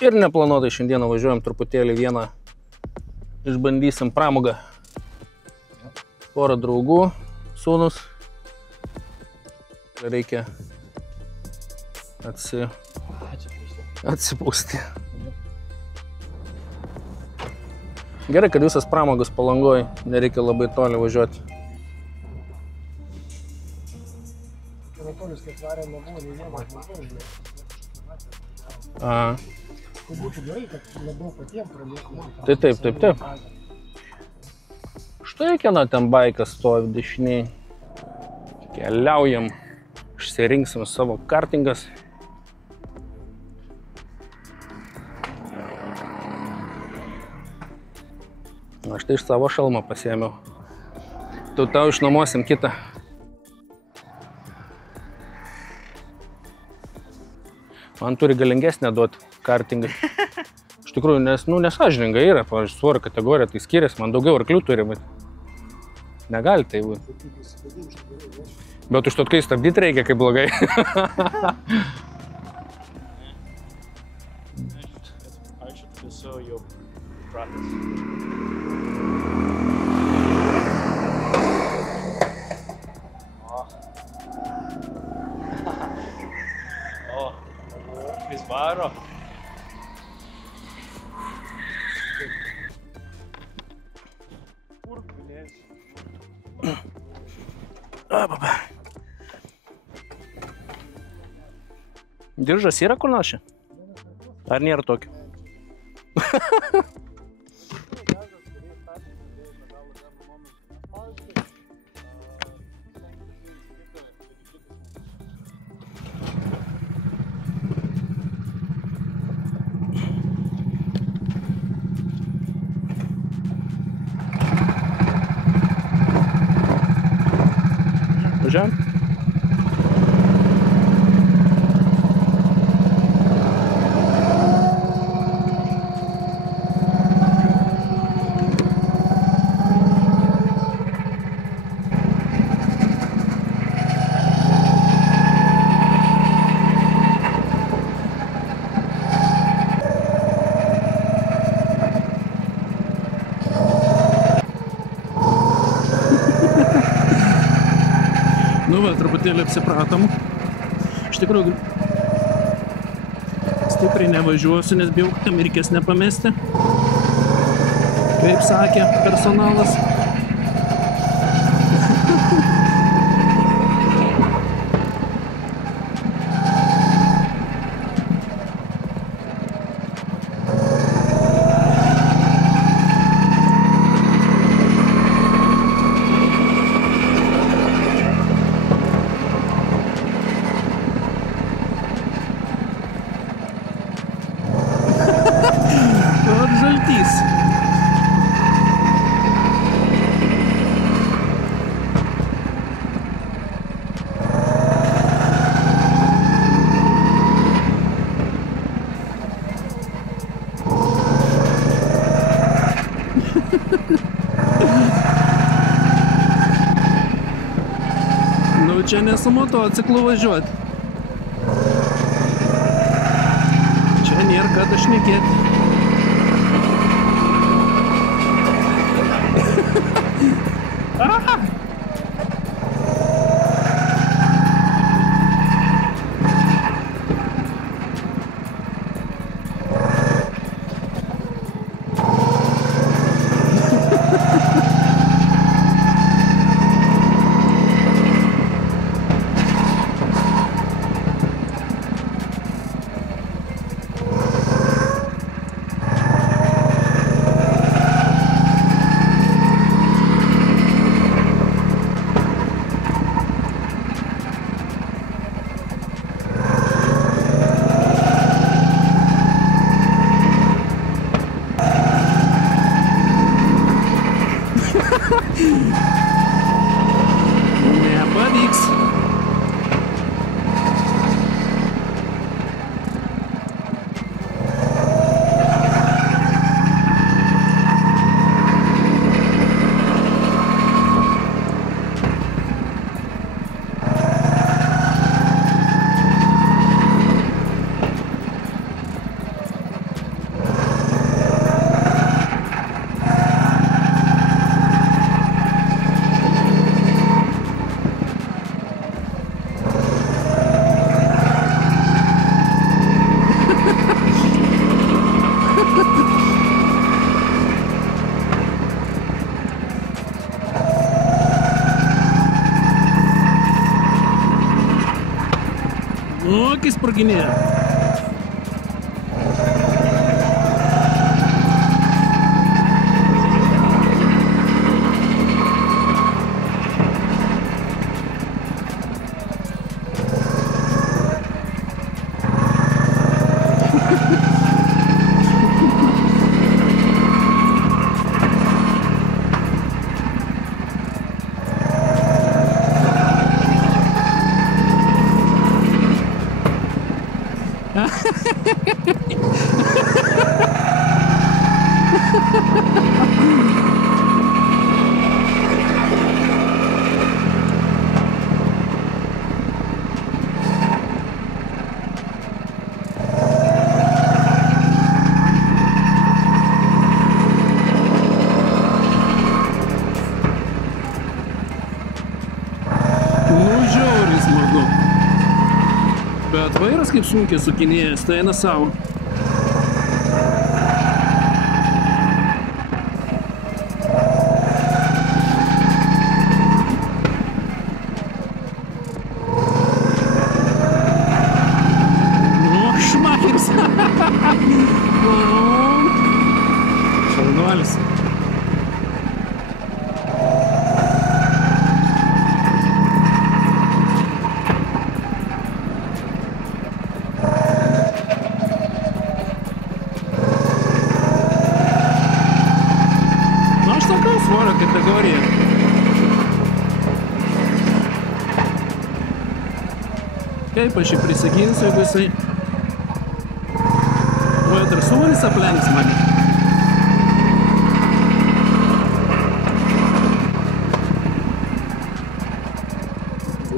Ir neplanuotai šiandieną važiuojam truputėlį vieną, išbandysim pramogą. Porą draugų, sūnus. Reikia atsipūsti. Gerai, kad visas pramogas Palangoj, nereikia labai toli važiuoti. Anatolijus, kaip varė, nebuvo nei vienas žmogaus. Tai būtų gerai, kad labiau patiem pradėtų. Tai taip. Štai kieno ten baikas stovi dešiniai. Keliaujam, išsirinksim savo kartingas. Aš tai iš savo šalmą pasiėmiau. Tau išnuomosim kitą. Man turi galingesnę duoti kartingą. Iš tikrųjų, nesąžininga yra, pavyzdžiui, svorio kategorija, tai skiriasi, man daugiau arklių turi, bet negali tai būti. Bet užtat, kai stabdyti reikia, kaip blogai. Vis varo. Kur galėsi? Diržas yra kur nors čia? Ar nėra tokio? Važiuojam? Nu va, truputėlį apsipratom. Iš tikrųjų, stipriai nevažiuosiu, nes bijau, kad tam reikės nepamesti. Kaip sakė personalas. Žaltys. Nu čia nesu motociklu važiuoti. Čia nėra ką šnekėti. Nu, kai sproginėja. Bet vairas kaip sunkiai sukinėjęs, tai eina savo. Nu, šmakirs. Šaunuolis. Svorio kategorija. Kaip aš jį prisiginsiu, jeigu jisai... Vai drąsuolis aplenks mane.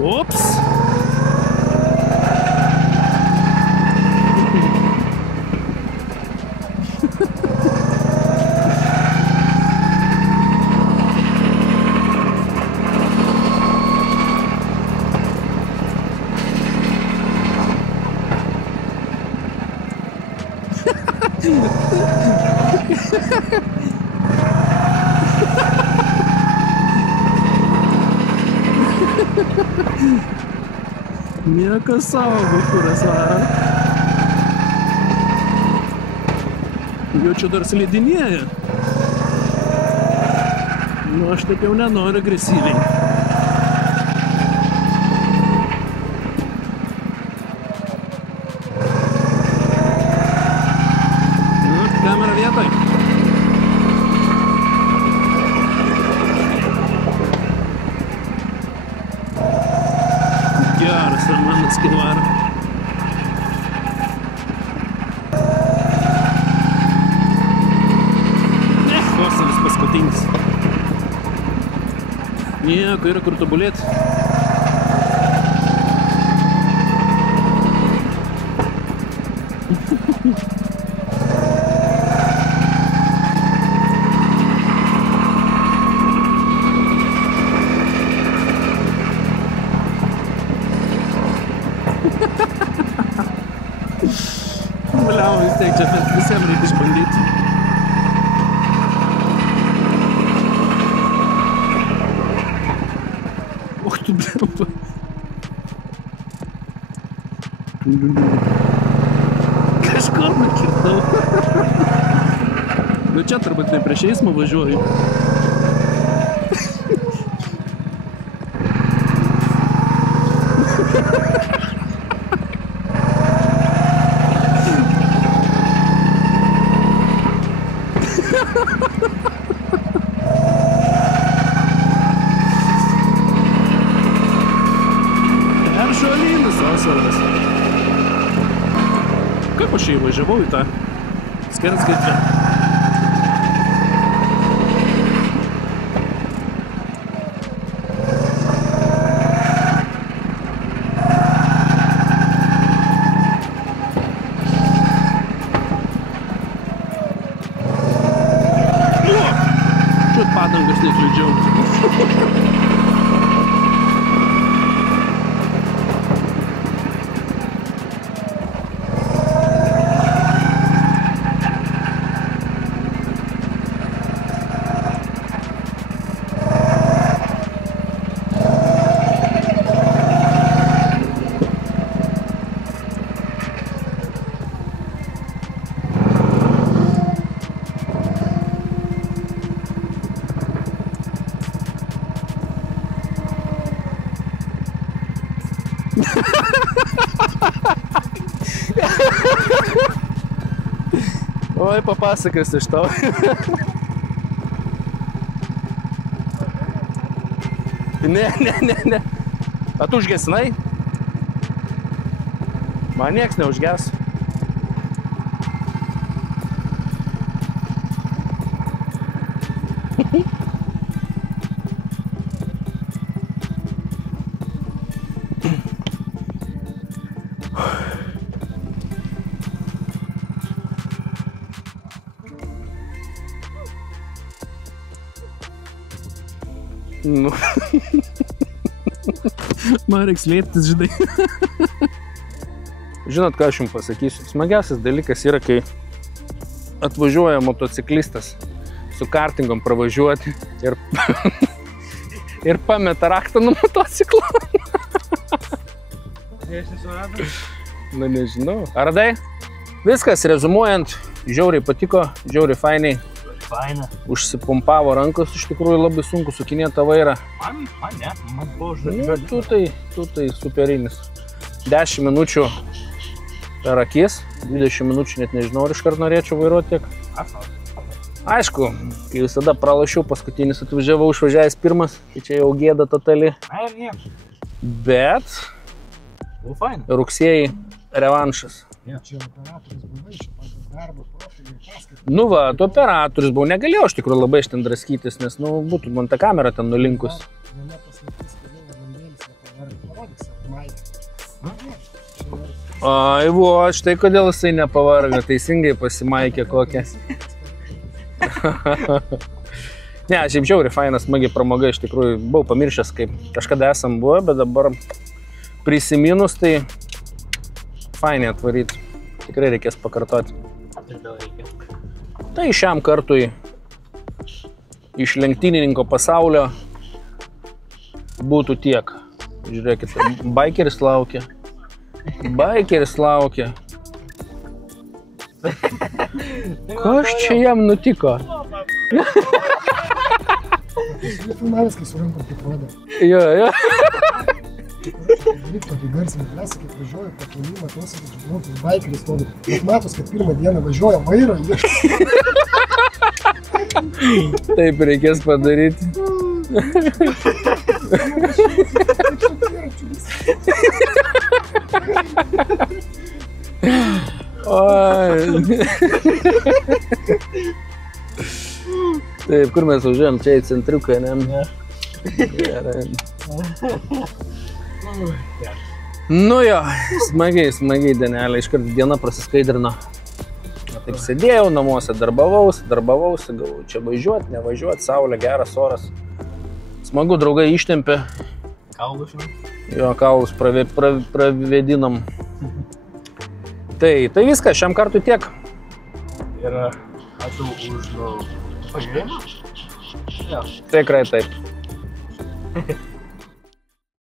Ups! Nieko savo, kuras varo. Jo čia dar slidinėja. Nu, aš taip jau nenoriu agresyviai. Nu, kamera vietoj. Geras, Armandas Kilvaro. Kosalis paskutinis. Nieko, yra kur tobulėti. Bliau, vis tiek čia visiems reikia išbandyti. Och, tu bliau. Kažkur nukirtau. Bet čia turbūt ne prieš eismą važiuoju. Peršuolinis asalas. Kaip aš įvažiavau į tą skersgatvę? Čia padangas nekliudžiau. Oi, papasakosiu iš tavo. Ne. A tu užgesinai? Man nieks neužges. Nu. Man reiks slėptis, žinai. Žinot, ką aš jums pasakysiu? Smagiausias dalykas yra, kai atvažiuoja motociklistas su kartingom pravažiuoti ir pameta raktą nuo motociklo. Na, nežinau. Ar radai? Viskas, rezumuojant, žiauriai patiko, žiauriai fainiai. Faina. Užsipumpavo rankos, iš tikrųjų labai sunku sukinėti tą vairą. Man ne, man buvo Nu, tu tai superinis. 10 minučių per akis, 20 minučių net nežinau, ar iškart norėčiau vairuoti tiek. Aišku, kai visada pralašiau, paskutinis atvažiavau, išvažiavęs pirmas, tai čia jau gėda totali. Ai, ir nieko. Bet Buvo faina. rugsėjai revanšas. Čia operatorius buvai, čia pagal darbo profilį ir paskaitą. Nu va, tu operatorius buvau, negalėjau iš tikrųjų labai iš ten draskytis, nes, nu, būtų man ta kamera ten nulinkus. Viena paslaptis, kodėl vandėlis nepavarė, parodyk savo maikę. Ai, vo, štai kodėl jisai nepavarga, teisingai pasimaikė kokią. Ne, šiaip žiauriai fainas, smagiai pramoga, iš tikrųjų, buvau pamiršęs, kaip kažkada esam buvę, bet dabar prisiminus, tai fainiai atvaryti. Tikrai reikės pakartoti. Ir vėl reikia. Tai šiam kartui iš lenktynininko pasaulio būtų tiek. Žiūrėkite, baikeris laukia. Baikeris laukia. Kas čia jam nutiko? Jis filmavęs, kai su rankom kaip rodo. Jo. Daryk tokį garsinį klasą, kaip važiuoju, pakeliu, matosi, kad žinau, tai baikeris stovi. Bet matos, kad pirmą dieną važiuoja vairo, Taip reikės padaryti. Taip, kur mes važiuojam? Čia į centriuką, ne? Gerai. Nu jo, smagiai dienelė, iškart diena prasiskaidrino. Taip sėdėjau namuose, darbavausi, galvoju, čia važiuoti, nevažiuoti, saulė, geras oras. Smagu, draugai ištempė. Kaulus, žinai. Jo, kaulus pravėdinom. Tai viskas, šiam kartui tiek. Ir ačiū už pažiūrėjimą. Tikrai taip.